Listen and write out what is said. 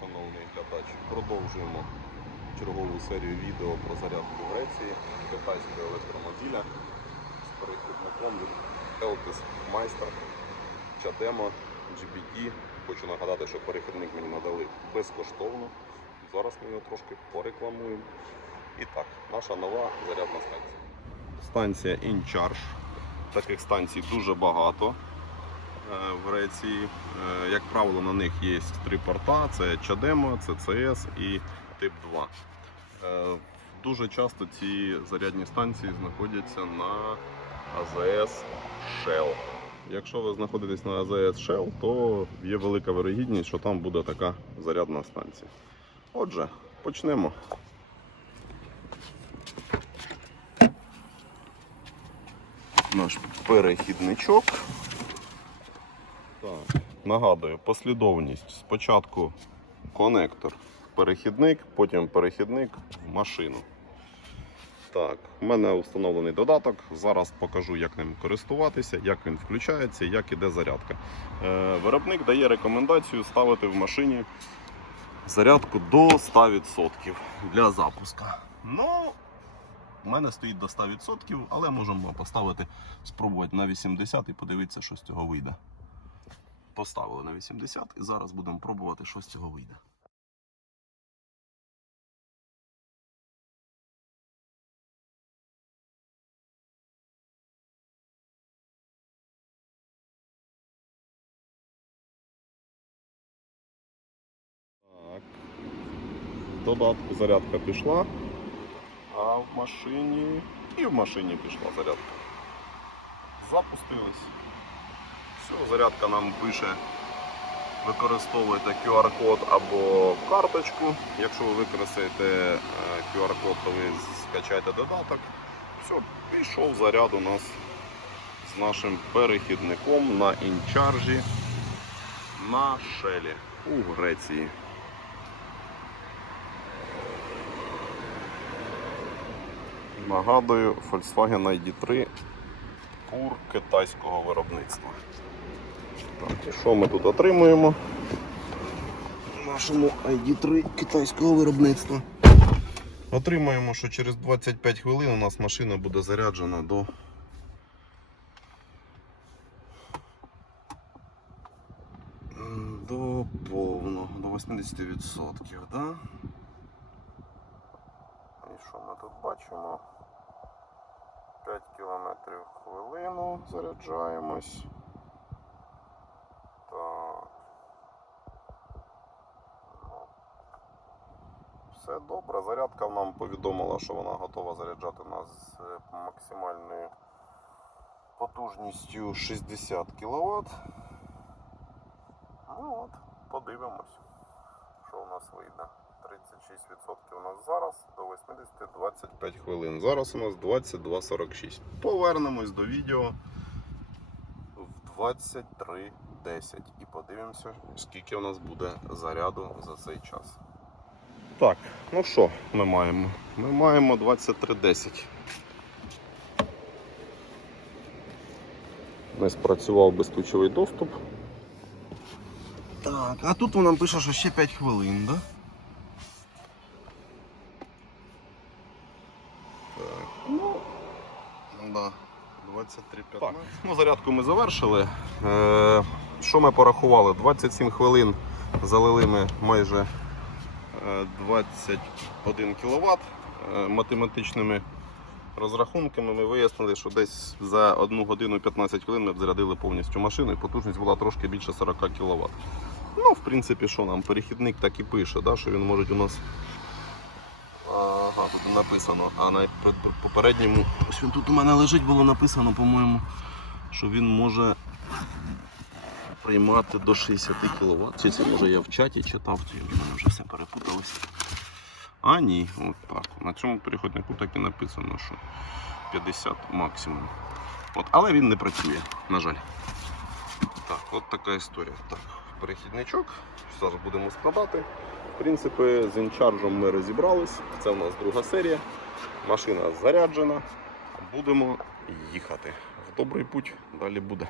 шановний глядач, продовжуємо чергову серію відео про зарядку в Греції китайського електромобіля з перехідником від Eltis Meister Чадемо GBT. Хочу нагадати, що перехідник мені надали безкоштовно. Зараз ми його трошки порекламуємо. І так, наша нова зарядна станція. Станція InCharge. Таких станцій дуже багато в Греції. Е, Як правило, на них є три порта: це Чадемо, CCS і Тип 2. Е, Дуже часто ці зарядні станції знаходяться на АЗС Shell. Якщо ви знаходитесь на АЗС Shell, то є велика вирогідність, що там буде така зарядна станція. Отже, почнемо. Наш перехідничок. Нагадую, послідовність. Спочатку конектор, перехідник, потім перехідник в машину. Так, в мене встановлений додаток. Зараз покажу, як ним користуватися, як він включається, як іде зарядка. Е, виробник дає рекомендацію ставити в машині зарядку до 100% для запуску. Ну, в мене стоїть до 100%, але можемо поставити, спробувати на 80 і подивитися, що з цього вийде. Поставили на 80 і зараз будемо пробувати, що з цього вийде. Додатку зарядка пішла, а в машині і в машині пішла зарядка. Запустились. Все, зарядка нам пише, використовуєте QR-код або карточку. Якщо ви використаєте е, QR-код, то ви скачаєте додаток. Все, пішов заряд у нас з нашим перехідником на інчаржі на шелі у Греції. Нагадую, Volkswagen ID3 кур китайського виробництва. Так, і що ми тут отримуємо? В нашому ID3 китайського виробництва. Отримаємо, що через 25 хвилин у нас машина буде заряджена до до повного, до 80%, да? І що ми тут бачимо? 5 км в хвилину заряджаємось. Так. Ну. Все добре. Зарядка нам повідомила, що вона готова заряджати нас з е, максимальною потужністю 60 кВт. Ну от, подивимось, що у нас вийде. 36% у нас зараз, до 80 25 хвилин. Зараз у нас 22.46. Повернемось до відео в 23.10 і подивимося, скільки у нас буде заряду за цей час. Так, ну що ми маємо? Ми маємо 23.10. Не спрацював безключовий доступ. Так, а тут нам пише, що ще 5 хвилин? Да? Так, ну, да, 23.15. Ну, зарядку ми завершили. Е, що ми порахували? 27 хвилин залили ми майже 21 кВт. Е, математичними розрахунками ми вияснили, що десь за 1 годину 15 хвилин ми зарядили повністю машину і потужність була трошки більше 40 кВт. Ну, в принципі, що нам перехідник так і пише, да, що він може у нас Ага, тут написано. А на попередньому. Ось він тут у мене лежить, було написано, по-моєму, що він може приймати до 60 кВт. Чи це може я в чаті читав, чи мене вже все перепуталося. А ні, от так. На цьому переходнику так і написано, що 50 максимум. От, але він не працює, на жаль. Так, от така історія. Так, перехідничок. Зараз будемо складати. В принципі, з інчарджем ми розібрались. Це у нас друга серія. Машина заряджена. Будемо їхати. В добрий путь далі буде.